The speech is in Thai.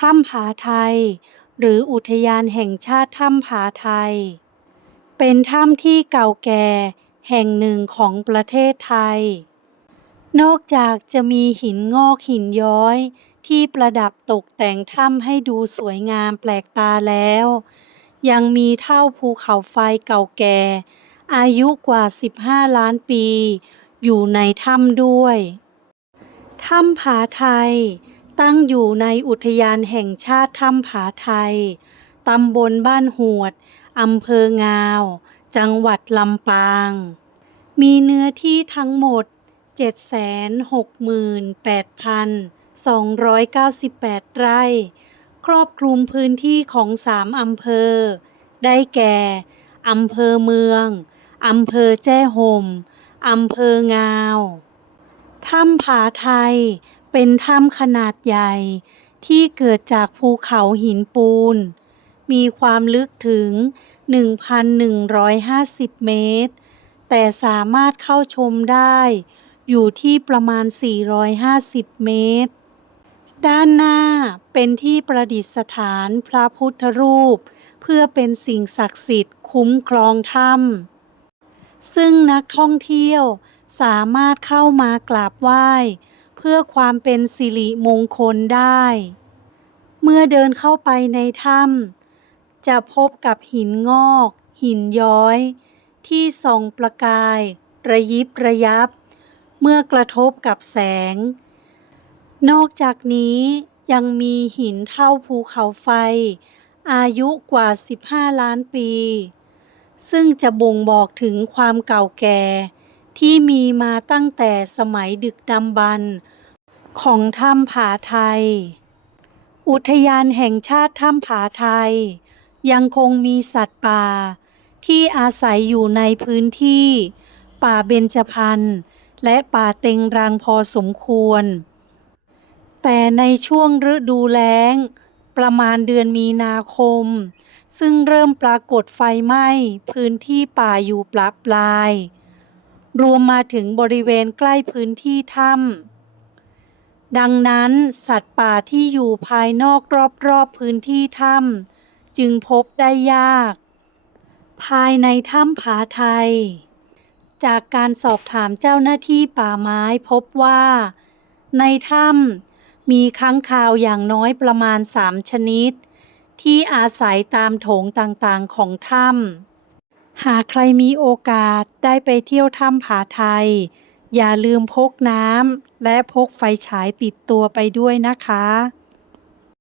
ถ้ำผาไทย หรืออุทยานแห่งชาติถ้ำผาไทย เป็นถ้ำที่เก่าแก่แห่งหนึ่งของประเทศไทย นอกจากจะมีหินงอกหินย้อย ที่ประดับตกแต่งถ้ำให้ดูสวยงามแปลกตาแล้ว ยังมีเท่าภูเขาไฟเก่าแก่ อายุกว่า 15 ล้านปี อยู่ในถ้ำด้วย ถ้ำผาไทย ตั้งอยู่ในอุทยานแห่งชาติถ้ำผาไทย ตำบลบ้านหวด อำเภองาว จังหวัดลำปาง มีเนื้อที่ทั้งหมด 768,298 ไร่ ครอบคลุมพื้นที่ของสามอำเภอ ได้แก่ อำเภอเมือง อำเภอแจ้ห่มอำเภองาว ถ้ำผาไทย เป็นถ้ำขนาดใหญ่ที่เกิดจากภูเขาหินปูน มีความลึกถึง 1,150 เมตร แต่สามารถเข้าชมได้อยู่ที่ประมาณ 450 เมตร ด้านหน้าเป็นที่ประดิษฐานพระพุทธรูป เพื่อเป็นสิ่งศักดิ์สิทธิ์คุ้มครองถ้ำซึ่งนักท่องเที่ยวสามารถเข้ามากราบไหว้ พื่อความเป็นสิริมงคลได้ เมื่อเดินเข้าไปในถ้ำจะพบกับหินงอก หินย้อย ที่ส่องประกาย ระยิบระยับ เมื่อกระทบกับแสง นอกจากนี้ยังมีหินเท่าภูเขาไฟ อายุกว่า 15 ล้านปี ซึ่งจะบ่งบอกถึงความเก่าแก่ที่มีมาตั้งแต่สมัยดึกดำบรรพ์ ของถ้ำผาไทย อุทยานแห่งชาติถ้ำผาไทย ยังคงมีสัตว์ป่า ที่อาศัยอยู่ในพื้นที่ ป่าเบญจพรรณและป่าเต็งรังพอสมควร แต่ในช่วงฤดูแล้ง ประมาณเดือนมีนาคม ซึ่งเริ่มปรากฏไฟไหม้พื้นที่ป่าอยู่ปลับปลาย รวมมาถึงบริเวณใกล้พื้นที่ถ้ำ ดังนั้นสัตว์ป่าที่อยู่ภายนอกรอบๆพื้นที่ถ้ำจึงพบได้ยาก ภายในถ้ำผาไทย จากการสอบถามเจ้าหน้าที่ป่าไม้พบว่า ในถ้ำมีค้างคาวอย่างน้อยประมาณ3ชนิด ที่อาศัยตามโถงต่างๆของถ้ำหากใครมีโอกาสได้ไปเที่ยวถ้ำผาไทย อย่าลืมพกน้ำและพกไฟฉายติดตัวไปด้วยนะคะ